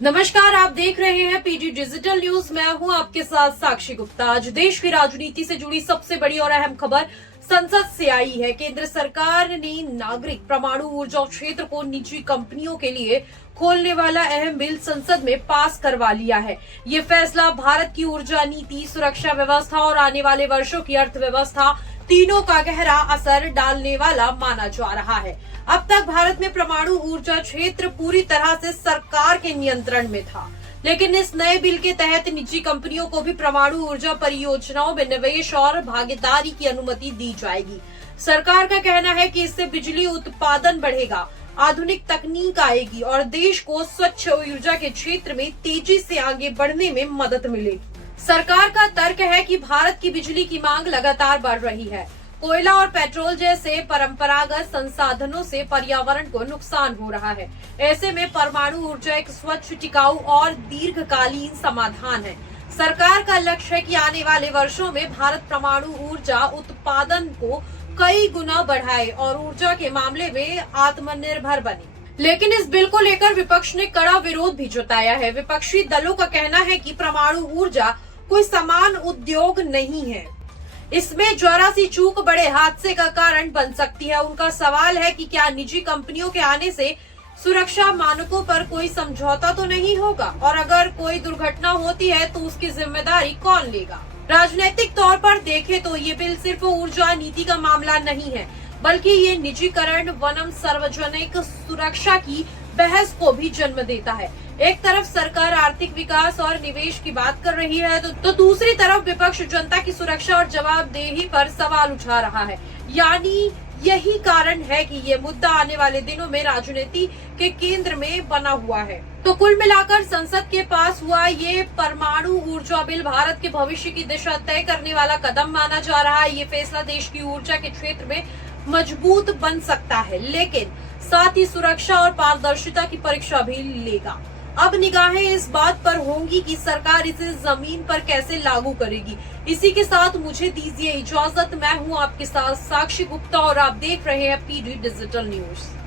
नमस्कार, आप देख रहे हैं पीडी डिजिटल न्यूज। मैं हूं आपके साथ साक्षी गुप्ता। आज देश की राजनीति से जुड़ी सबसे बड़ी और अहम खबर संसद से आई है। केंद्र सरकार ने नागरिक परमाणु ऊर्जा क्षेत्र को निजी कंपनियों के लिए खोलने वाला अहम बिल संसद में पास करवा लिया है। ये फैसला भारत की ऊर्जा नीति, सुरक्षा व्यवस्था और आने वाले वर्षों की अर्थव्यवस्था तीनों का गहरा असर डालने वाला माना जा रहा है। अब तक भारत में परमाणु ऊर्जा क्षेत्र पूरी तरह से सरकार के नियंत्रण में था, लेकिन इस नए बिल के तहत निजी कंपनियों को भी परमाणु ऊर्जा परियोजनाओं में निवेश और भागीदारी की अनुमति दी जाएगी। सरकार का कहना है कि इससे बिजली उत्पादन बढ़ेगा, आधुनिक तकनीक आएगी और देश को स्वच्छ ऊर्जा के क्षेत्र में तेजी से आगे बढ़ने में मदद मिलेगी। सरकार का तर्क है कि भारत की बिजली की मांग लगातार बढ़ रही है। कोयला और पेट्रोल जैसे परंपरागत संसाधनों से पर्यावरण को नुकसान हो रहा है। ऐसे में परमाणु ऊर्जा एक स्वच्छ, टिकाऊ और दीर्घकालीन समाधान है। सरकार का लक्ष्य है कि आने वाले वर्षों में भारत परमाणु ऊर्जा उत्पादन को कई गुना बढ़ाए और ऊर्जा के मामले में आत्मनिर्भर बने। लेकिन इस बिल को लेकर विपक्ष ने कड़ा विरोध भी जताया है। विपक्षी दलों का कहना है कि परमाणु ऊर्जा कोई समान उद्योग नहीं है, इसमें जरा सी चूक बड़े हादसे का कारण बन सकती है। उनका सवाल है कि क्या निजी कंपनियों के आने से सुरक्षा मानकों पर कोई समझौता तो नहीं होगा, और अगर कोई दुर्घटना होती है तो उसकी जिम्मेदारी कौन लेगा। राजनीतिक तौर पर देखें तो ये बिल सिर्फ ऊर्जा नीति का मामला नहीं है, बल्कि ये निजीकरण, वनम, सार्वजनिक सुरक्षा की बहस को भी जन्म देता है। एक तरफ सरकार आर्थिक विकास और निवेश की बात कर रही है, तो दूसरी तरफ विपक्ष जनता की सुरक्षा और जवाबदेही पर सवाल उठा रहा है। यानी यही कारण है कि ये मुद्दा आने वाले दिनों में राजनीति के केंद्र में बना हुआ है। तो कुल मिलाकर संसद के पास हुआ ये परमाणु ऊर्जा बिल भारत के भविष्य की दिशा तय करने वाला कदम माना जा रहा है। ये फैसला देश की ऊर्जा के क्षेत्र में मजबूत बन सकता है, लेकिन साथ ही सुरक्षा और पारदर्शिता की परीक्षा भी लेगा। अब निगाहें इस बात पर होंगी कि सरकार इसे जमीन पर कैसे लागू करेगी। इसी के साथ मुझे दीजिए इजाजत। मैं हूं आपके साथ साक्षी गुप्ता और आप देख रहे हैं पीडी डिजिटल न्यूज।